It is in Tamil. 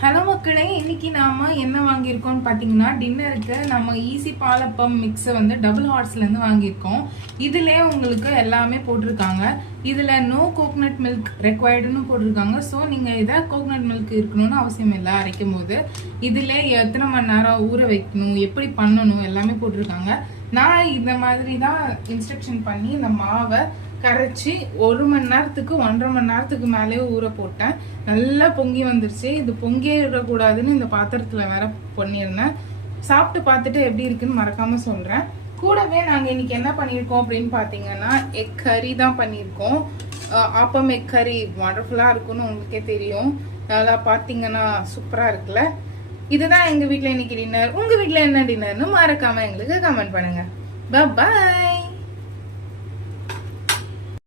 ஹலோ மக்களே, இன்னைக்கு நாம என்ன வாங்கியிருக்கோம்னு பார்த்தீங்கன்னா, டின்னருக்கு நம்ம ஈஸி பாலப்பம் மிக்ஸை வந்து டபுள் ஹார்ட்ஸ்லேருந்து வாங்கியிருக்கோம். இதிலே உங்களுக்கு எல்லாமே போட்டிருக்காங்க. இதில் நோ கோகனட் மில்க் ரெக்வயர்டுன்னு போட்டிருக்காங்க. ஸோ நீங்கள் எதாவது கோகனட் மில்க் இருக்கணும்னு அவசியம் இல்லை. அரைக்கும் போது இதில் எத்தனை மணி நேரம் ஊற வைக்கணும், எப்படி பண்ணணும் எல்லாமே போட்டிருக்காங்க. நான் இந்த மாதிரி தான் இன்ஸ்ட்ரக்ஷன் பண்ணி இந்த மாவை கரைச்சி 1 மணி நேரத்துக்கு 1.5 மணி நேரத்துக்கு மேலே ஊற போட்டேன். நல்லா பொங்கி வந்துருச்சு. இது பொங்கியே விடக்கூடாதுன்னு இந்த பாத்திரத்தில் வேற பண்ணியிருந்தேன். சாப்பிட்டு பார்த்துட்டு எப்படி இருக்குன்னு மறக்காம சொல்கிறேன். கூடவே நாங்கள் இன்னைக்கு என்ன பண்ணியிருக்கோம் அப்படின்னு பார்த்தீங்கன்னா, எக் கறி தான் பண்ணியிருக்கோம். ஆப்பம் எக் கறி வண்டர்ஃபுல்லாக இருக்குன்னு உங்களுக்கே தெரியும். நல்லா பார்த்தீங்கன்னா சூப்பராக இருக்குல்ல. இதுதான் எங்கள் வீட்டில் இன்னைக்கு டின்னர். உங்கள் வீட்டில் என்ன டின்னர்னு மறக்காம எங்களுக்கு கமெண்ட் பண்ணுங்க. பாய்.